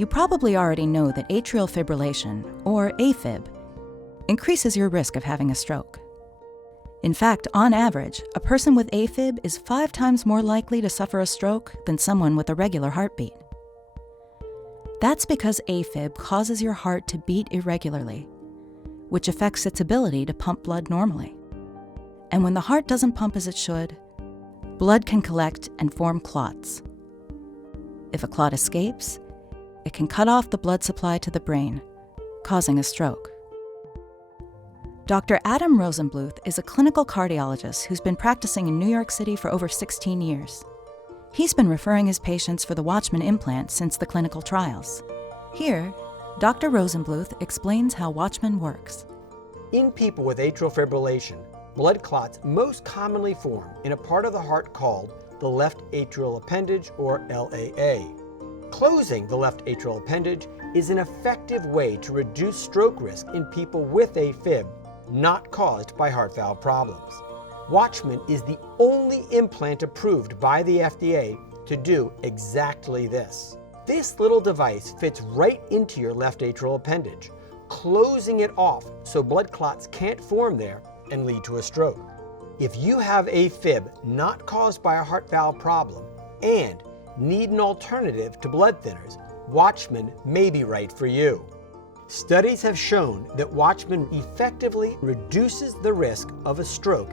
You probably already know that atrial fibrillation, or AFib, increases your risk of having a stroke. In fact, on average, a person with AFib is 5 times more likely to suffer a stroke than someone with a regular heartbeat. That's because AFib causes your heart to beat irregularly, which affects its ability to pump blood normally. And when the heart doesn't pump as it should, blood can collect and form clots. If a clot escapes, it can cut off the blood supply to the brain, causing a stroke. Dr. Adam Rosenbluth is a clinical cardiologist who's been practicing in New York City for over 16 years. He's been referring his patients for the Watchman implant since the clinical trials. Here, Dr. Rosenbluth explains how Watchman works. In people with atrial fibrillation, blood clots most commonly form in a part of the heart called the left atrial appendage, or LAA. Closing the left atrial appendage is an effective way to reduce stroke risk in people with AFib not caused by heart valve problems. Watchman is the only implant approved by the FDA to do exactly this. This little device fits right into your left atrial appendage, closing it off so blood clots can't form there and lead to a stroke. If you have AFib not caused by a heart valve problem and need an alternative to blood thinners, Watchman may be right for you. Studies have shown that Watchman effectively reduces the risk of a stroke.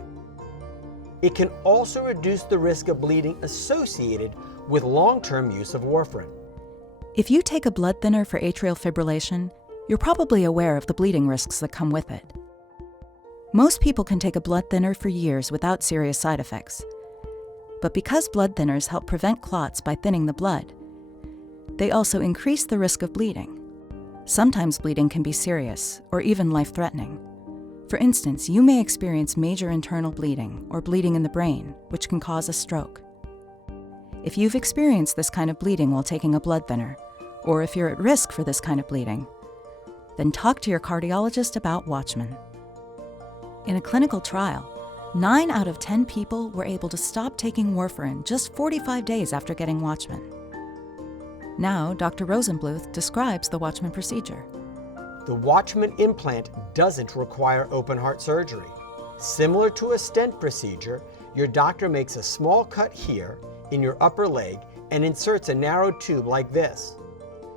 It can also reduce the risk of bleeding associated with long-term use of warfarin. If you take a blood thinner for atrial fibrillation, you're probably aware of the bleeding risks that come with it. Most people can take a blood thinner for years without serious side effects. But because blood thinners help prevent clots by thinning the blood, they also increase the risk of bleeding. Sometimes bleeding can be serious or even life-threatening. For instance, you may experience major internal bleeding or bleeding in the brain, which can cause a stroke. If you've experienced this kind of bleeding while taking a blood thinner, or if you're at risk for this kind of bleeding, then talk to your cardiologist about Watchman. In a clinical trial, 9 out of 10 people were able to stop taking warfarin just 45 days after getting Watchman. Now, Dr. Rosenbluth describes the Watchman procedure. The Watchman implant doesn't require open heart surgery. Similar to a stent procedure, your doctor makes a small cut here in your upper leg and inserts a narrow tube like this.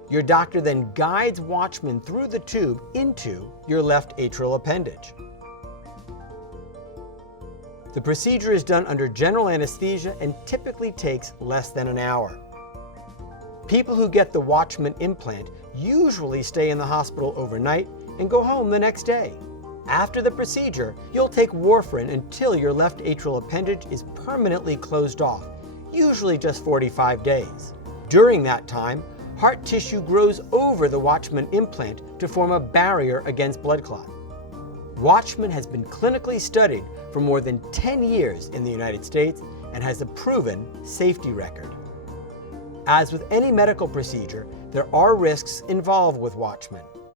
Your doctor then guides Watchman through the tube into your left atrial appendage. The procedure is done under general anesthesia and typically takes less than an hour. People who get the Watchman implant usually stay in the hospital overnight and go home the next day. After the procedure, you'll take warfarin until your left atrial appendage is permanently closed off, usually just 45 days. During that time, heart tissue grows over the Watchman implant to form a barrier against blood clot. Watchman has been clinically studied for more than 10 years in the United States and has a proven safety record. As with any medical procedure, there are risks involved with Watchman.